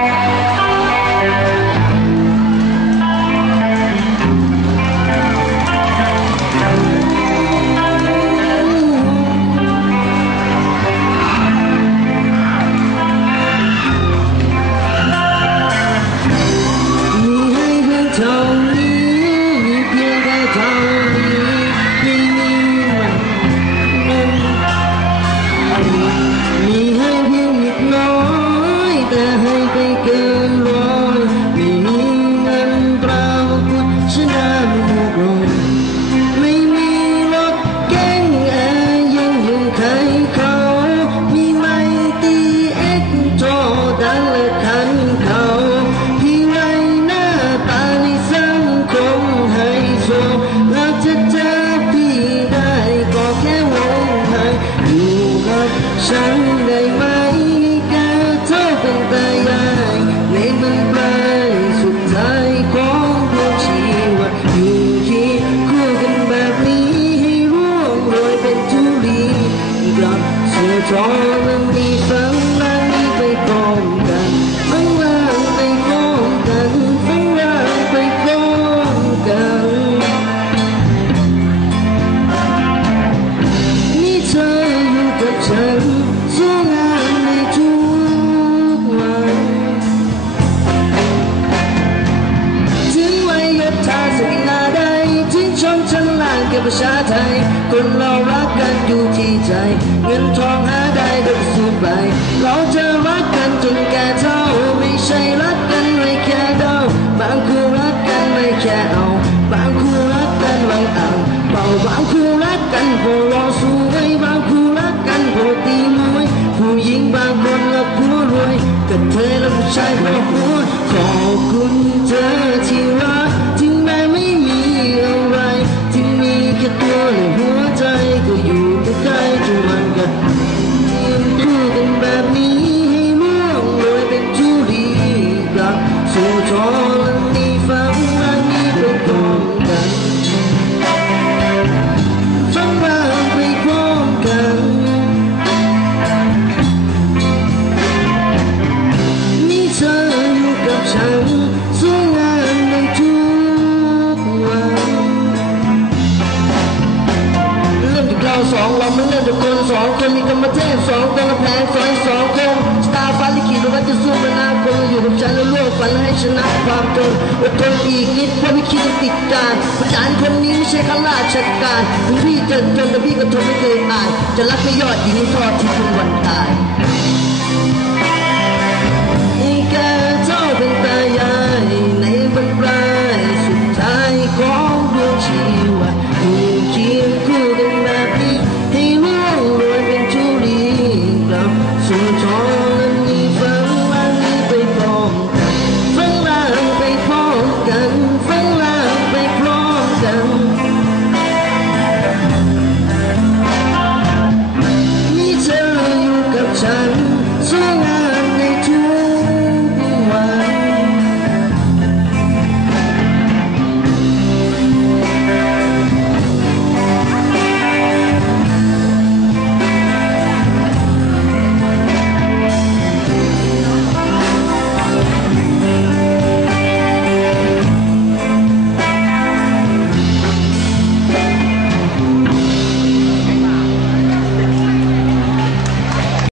Thank you. Oh. bước xa thay cơn lao rác gan dù chi chạy ngân thoáng há đai được xuống bài lo chờ rác gan chân cả thâu bị say rác gan mày kia đâu bạn khu rác gan mày kia ao bạn khu rác gan bằng ao bảo bạn khu rác gan vô lo su ngay bạn khu rác gan vô ti mũi phù yên bạn còn là khu rồi cần thế lòng trai mà khu khó cũng kh thế สองเราไม่เล่นกับคนสองคนมีกรรมเทพสองกำลังแพงสองสองคนสตาร์ฟ้าลิขิตเราจะสู้มานานคนอยู่กับฉันและโลกฝันให้ชนะความจนอดทนอีกนิดเพราะไม่คิดจะติดการประจานคนนี้ไม่ใช่ข้าราชการพี่เจิดจนแต่พี่ก็ทนไม่เคยอายจะรักไม่ยอดหญิงทอดที่คุณวันตาย走。